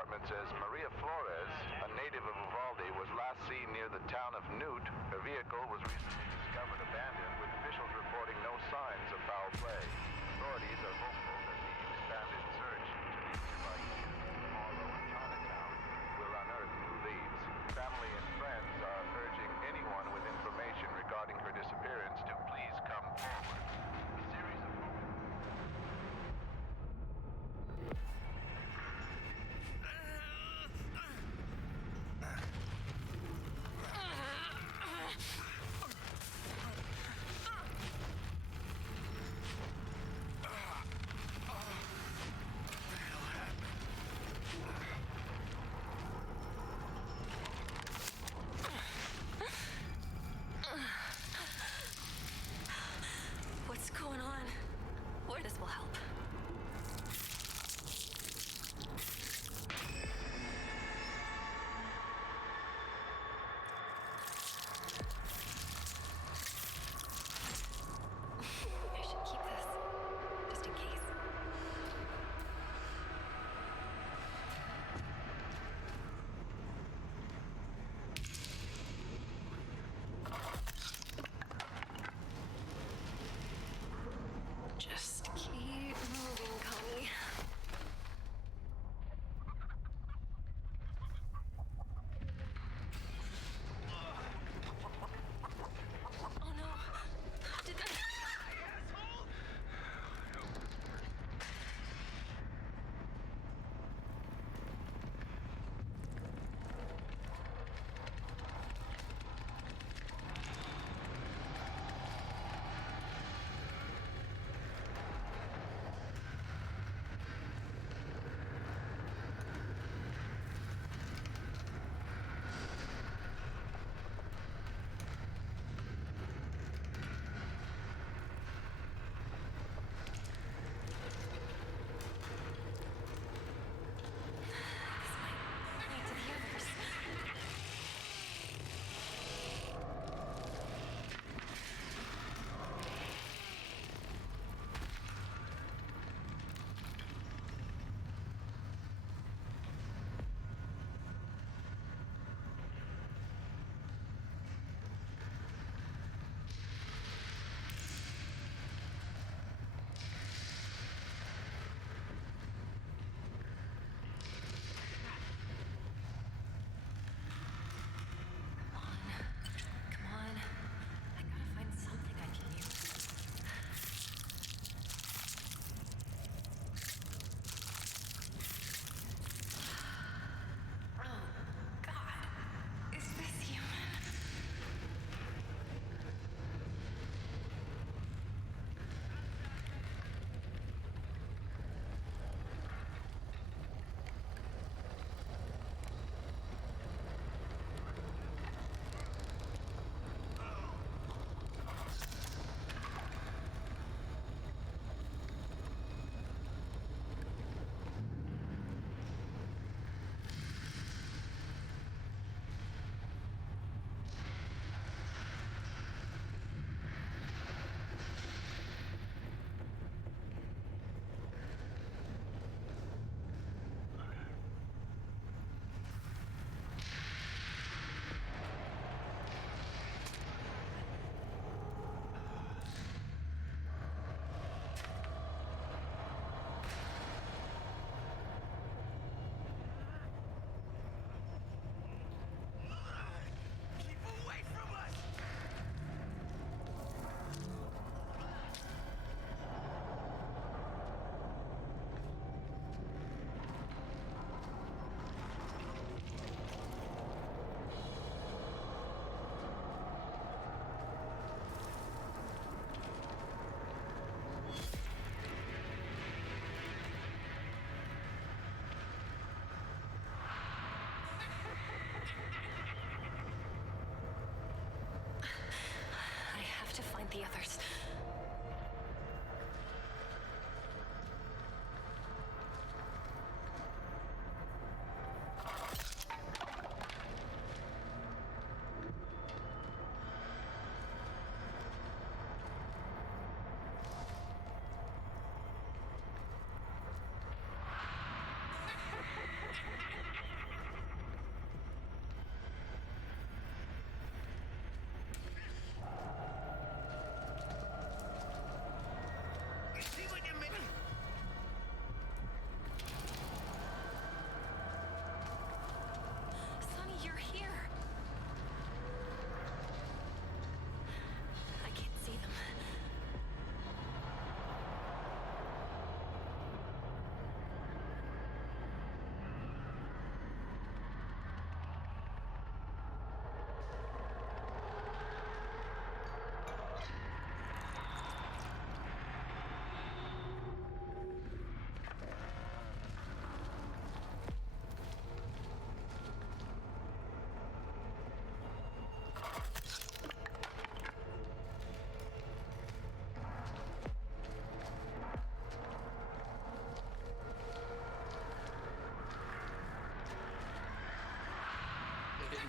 Department says Maria Flores, a native of Uvalde, was last seen near the town of Newt. Her vehicle was recently discovered abandoned, with officials reporting no signs of foul play. Authorities are hopeful that the expanded search into the nearby communities of Marlow and Chinatown will unearth new leads. Family and friends are urging anyone with information regarding her disappearance to please come forward. A series of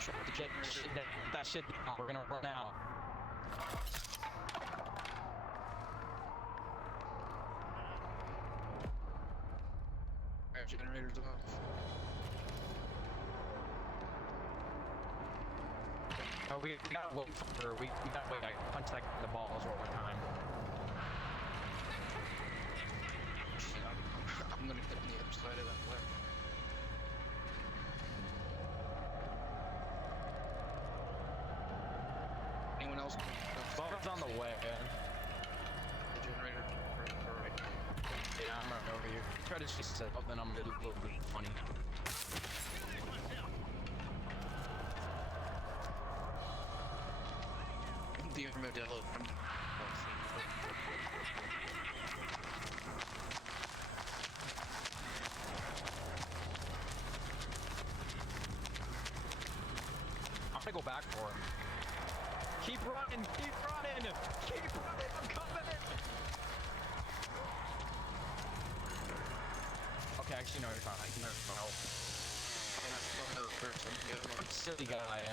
shut the generator. That shit down. We're gonna run out. Alright, generator's off. Oh, we gotta wait for we gotta wait like contact the balls one more time. Shit, I'm gonna hit on the other side of that way. Anyone else? Balls on the way. The generator. Right. Yeah, I'm right over here. Try to just set up, then I'm gonna do a little bit funny. The armadillo from I'm gonna go back for him. Keep running! Keep running! Keep running! I'm coming! Okay, actually, no, you're fine. No. another person. The other one. Silly guy.